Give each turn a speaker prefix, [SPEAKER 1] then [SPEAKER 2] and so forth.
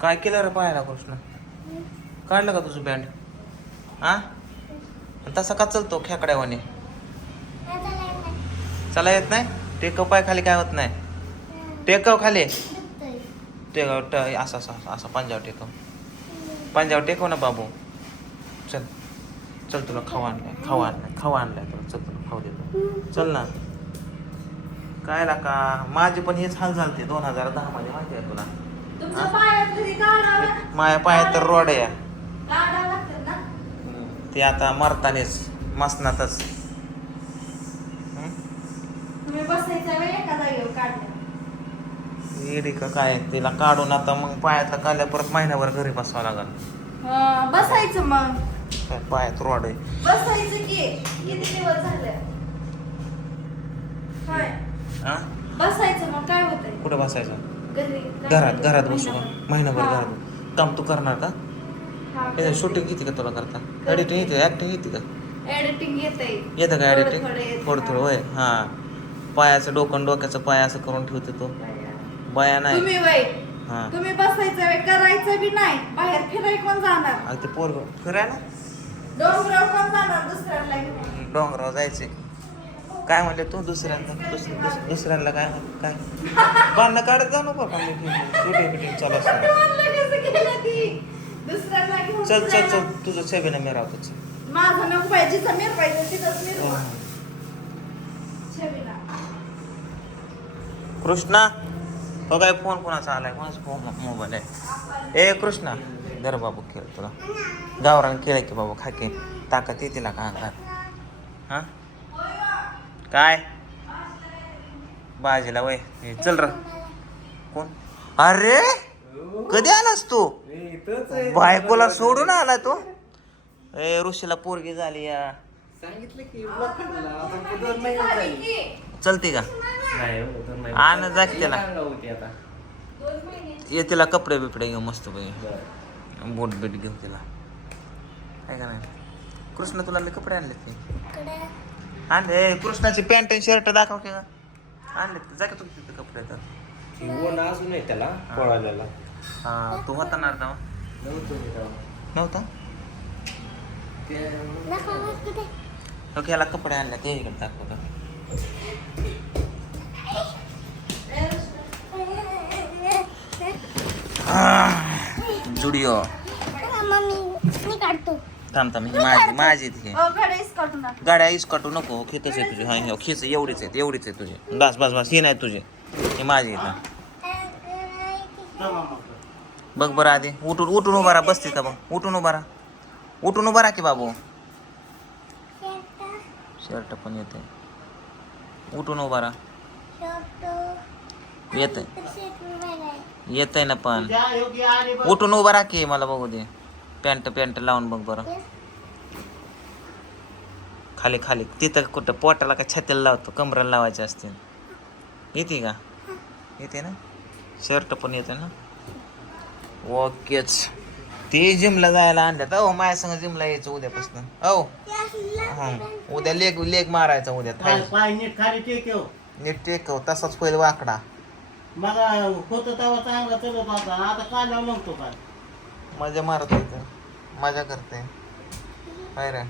[SPEAKER 1] काय केलं रे पायाला कृष्ण? काढलं का तुझं बँड? हा तसा का चलतो खेकड्यावाने? चला येत नाही? टेकव पाय खाली काय होत नाही? टेकव खाली. टेकव ट असं असं असं पंजाव टेकव. पंजाव टेकव ना बाबू. चल. चल तुला खावा आणलाय खावा आणलाय खावा आणलाय तुला. चल तुला खाऊ देतो. चल ना. काय का? माझे पण हेच हाल झालते दोन हजार दहा मध्ये माहिती आहे तुला? माझ्या पायात तर रोड
[SPEAKER 2] ना?
[SPEAKER 1] ते आता मरतानेच मसनातच. येडी का काय? तिला काढून आता मग पायातला काढल्या परत महिन्याभर घरी बसावं लागल.
[SPEAKER 2] बसायचं मग.
[SPEAKER 1] काय पायात रोड आहे.
[SPEAKER 2] बसायचं की किती दिवस झाले?
[SPEAKER 1] हा
[SPEAKER 2] बसायचं मग काय होतंय?
[SPEAKER 1] कुठं बसायचं?
[SPEAKER 2] घरी.
[SPEAKER 1] घरात घरात बसू महिनाभर. घरात काम तू करणार का? शूटिंग येते का तुला करता? एडिटिंग येते ऍक्टिंग येते का?
[SPEAKER 2] एडिटिंग येतंय.
[SPEAKER 1] येतं का एडिटिंग
[SPEAKER 2] थोडं येतं.
[SPEAKER 1] थोडं होय. हा. पायाचं डोकं डोक्याचं पाय असं करून ठेवते तो. बाया नाही. हा.
[SPEAKER 2] तुम्ही बसायचं करायचं बी नाही. बाहेर फिराय कोण जाणार?
[SPEAKER 1] ते पोरग फिरायला?
[SPEAKER 2] डोंगरावर कोण जाणार दुसऱ्याला घेऊन?
[SPEAKER 1] डोंगरावर जायचे काय म्हणले तू दुसऱ्यांदा दुस- दुस- दुसऱ्यांना काय काय? बांधणं काढत जा नको का शूटिंग बिटिंग चालू असतं चल चल तुझं छबीनं मी
[SPEAKER 2] माझं नको पाहिजे पाहिजे मिरवा. छबीला.
[SPEAKER 1] कृष्णा हो काय फोन कोणाचा आलाय? कोणाचा फोन मोबाईल आहे? ए कृष्णा. धर बाबू खेळ तुला. गावरान खेळ की बाबू खाके ताकद येते का अंगात हा? काय? बाजीला वय. हे चल र. कोण? अरे? कधी आलास तू? बायकोला सोडून आला तू? ए ऋषीला पोरगी झाली या.
[SPEAKER 3] सांगितलं की लोखंडाला आता दोन महिने झाले.
[SPEAKER 1] चलते का?
[SPEAKER 3] नाही हो, दोन महिने.
[SPEAKER 1] आण जा की त्याला.
[SPEAKER 3] सांगा होती आता.
[SPEAKER 2] दोन महिने.
[SPEAKER 1] ये तिला कपडे बिपडे घेऊ मस्त पैकी. बोट बीट घेऊ तिला. काय का नाही? कृष्ण तुला मी कपडे आणले की? आणले कृष्णाची पॅन्ट आणि शर्ट दाखव की आणले जा का तुला तिथे कपडे तर
[SPEAKER 3] ती ऊन अजून आहे त्याला पळालेला.
[SPEAKER 1] हा तू होता ना अर्धा?
[SPEAKER 3] नव्हतं मी तेव्हा.
[SPEAKER 1] नव्हता?
[SPEAKER 3] ते
[SPEAKER 1] हो याला कपडे आणले ते इकडे दाखवतो जुडिओ. थांब थांब ही माझी माझी
[SPEAKER 2] नका.
[SPEAKER 1] गाड्या इस काटू नको खितच आहे तुझी. हा हे खिच एवढीच आहेत एवढीच आहे तुझी. बस बस बस ही नाही तुझी. ही माझी इथं. बघ बरं आधी उठून उठून उभा राहा बस तिथं बघ. उठून उभा राहा. उठून उभा राहा की बाबू. शर्ट पण येते उठून उभा राहा. येत येत आहे ना पण. उठून उभा राहा की मला बघू दे. पॅन्ट पॅन्ट लावून बघ बरं. खाली खाली. तिथं कुठं पोटाला का छातीला लावतो कमराला लावायचे असते येते का? येते ना? शर्ट पण येते ना? ओकेच. ते जिमला जायला आणल्यात. अहो माझ्या संग जिमला यायचं उद्यापासून. हो. हं. उद्या लेग लेग मारायचा उद्या. थाय
[SPEAKER 4] पाय नीट खाली टेकव
[SPEAKER 1] नीट टेकव तसाच होईल वाकडा.
[SPEAKER 4] मला होतं तेव्हा चांगला चलत होता. आता कांदा म्हणतो काय?
[SPEAKER 1] मजा मारत तर. मजा करते काय रे.